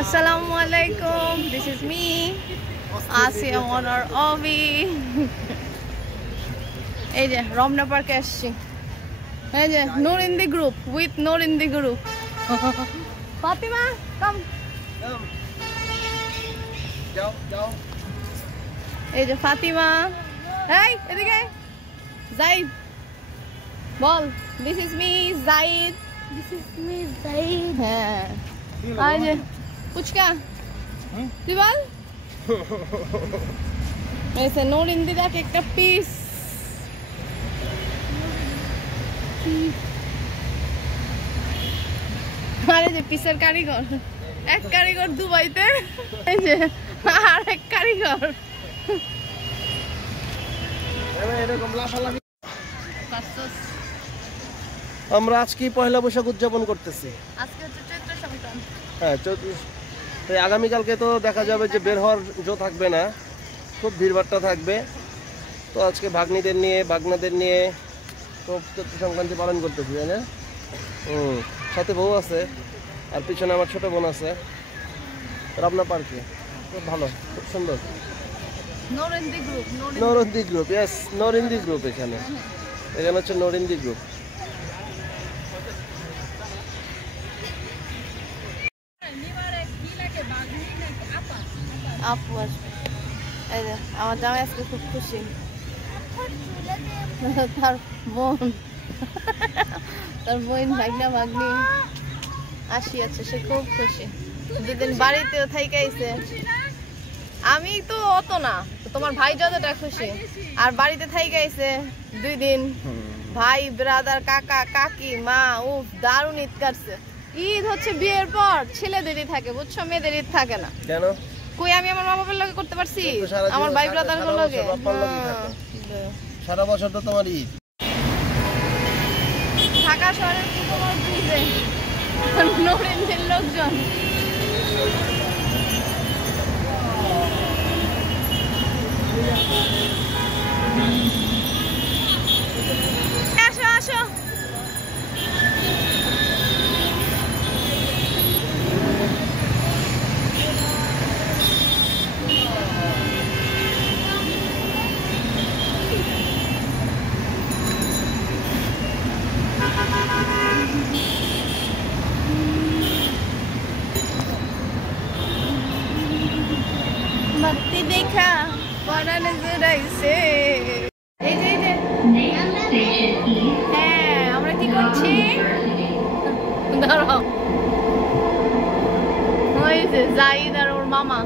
Assalamualaikum. This is me, Asia Honor Ovi. এই যে রমনা পার্কে আসছি। এই যে Noor in the group with Noor in the group. Fatima, come. যাও। এই যে ফাতিমা। এই এদিকে জাইদ বল। This is me, Zaid. This is me, Zaid. হ্যাঁ আর যে পুচকা তুই বল। এসে Noor in the দেখ একটা পিস। আরে যে পিসের কারিগর, এক কারিগর দুবাইতে, এই যে আর এক কারিগর। আমরা আজকে পয়লা বৈশাখ উদযাপন করতেছি। আজকে হচ্ছে চৈত্র সংক্রান্তি। হ্যাঁ আগামীকালকে তো দেখা যাবে যে বের হওয়ার জো থাকবে না, খুব ভিড়ভাট্টা থাকবে। তো আজকে ভাগ্নিদের নিয়ে বাগনাদের নিয়ে তো চৈত্র সংক্রান্তি পালন করতেছি, তাই না? সাথে বউ আছে আর পিছনে আমার ছোট বোন আছে। রমনা পার্কে খুব ভালো, খুব সুন্দর। Noor in the group, Noor in the group, yes, Noor in the group। এখানে হচ্ছে Noor in the group। আপু আসবে। এই যে আমার জামাই আজকে খুব খুশি। তার বোন ভাগনা ভাগ্নি আসিয়াছে, সে খুব খুশি। দুদিন বাড়িতেও থাইকাইছে। আমি তো অত না, তোমার ভাই যতটা খুশি। আর বাড়িতে থাইকাইছে 2 দিন। ভাই ব্রাদার কাকা কাকি মা উফ দারুণ ঈদ কাটছে। ঈদ হচ্ছে বিয়ের পর ছেলেদেরই থাকে, বুঝছো, মেয়েদের ঈদ থাকে না। কেন? কই আমি আমার মা বাবার লগে করতে পারছি, আমার ভাই ব্রাদার লগে সারা বছর তো তোমার ঈদ। ঢাকা শহরের তোমার বুঝে নরেন্দ্রের লোকজন। আসো আসো। মতি দেখা পরাণ জুড়াইছে। এই যে হ্যাঁ আমরা কি করছি, দাঁড়াও। ওই যে জাইদ আর ওর মামা।